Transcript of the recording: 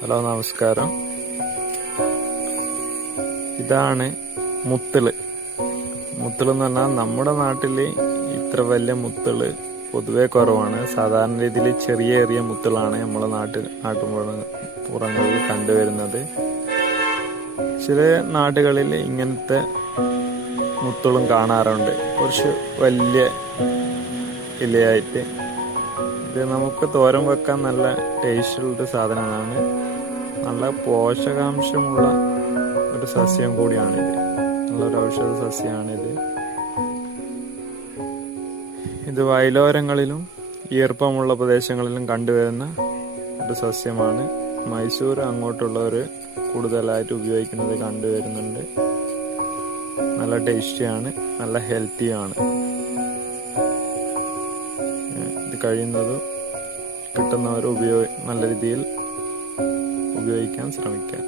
Hello, നമസ്കാരം. ഇതാണ് മുത്തിള്. മുത്തിള് എന്ന് പറഞ്ഞാൽ നമ്മുടെ നാട്ടിൽ ഇത്ര വലിയ മുത്തിള് പൊതുവെ കുറവാണ്. സാധാരണ രീതിയിൽ ചെറിയ മുത്തിളാണ് നമ്മളെ നാട്ടുപുറങ്ങളിൽ കണ്ടുവരുന്നത്. ചില നാടുകളിൽ ഇങ്ങനത്തെ മുത്തുകളും കാണാറുണ്ട്, കുറച്ച് വലിയ ഇലയായിട്ട്. ഇത് നമുക്ക് തോരൻ വെക്കാൻ നല്ല ടേസ്റ്റുള്ളൊരു സാധനമാണ്. നല്ല പോഷകാംശമുള്ള ഒരു സസ്യം കൂടിയാണിത്. നല്ലൊരു ഔഷധ സസ്യമാണിത്. ഇത് വയലോരങ്ങളിലും ഈർപ്പമുള്ള പ്രദേശങ്ങളിലും കണ്ടുവരുന്ന ഒരു സസ്യമാണ്. മൈസൂർ അങ്ങോട്ടുള്ളവർ കൂടുതലായിട്ട് ഉപയോഗിക്കുന്നത് കണ്ടുവരുന്നുണ്ട്. നല്ല ടേസ്റ്റിയാണ്, നല്ല ഹെൽത്തിയാണ്. ഇത് കഴിയുന്നതും കിട്ടുന്നവർ നല്ല രീതിയിൽ ഉപയോഗിക്കാൻ ശ്രമിക്കാം.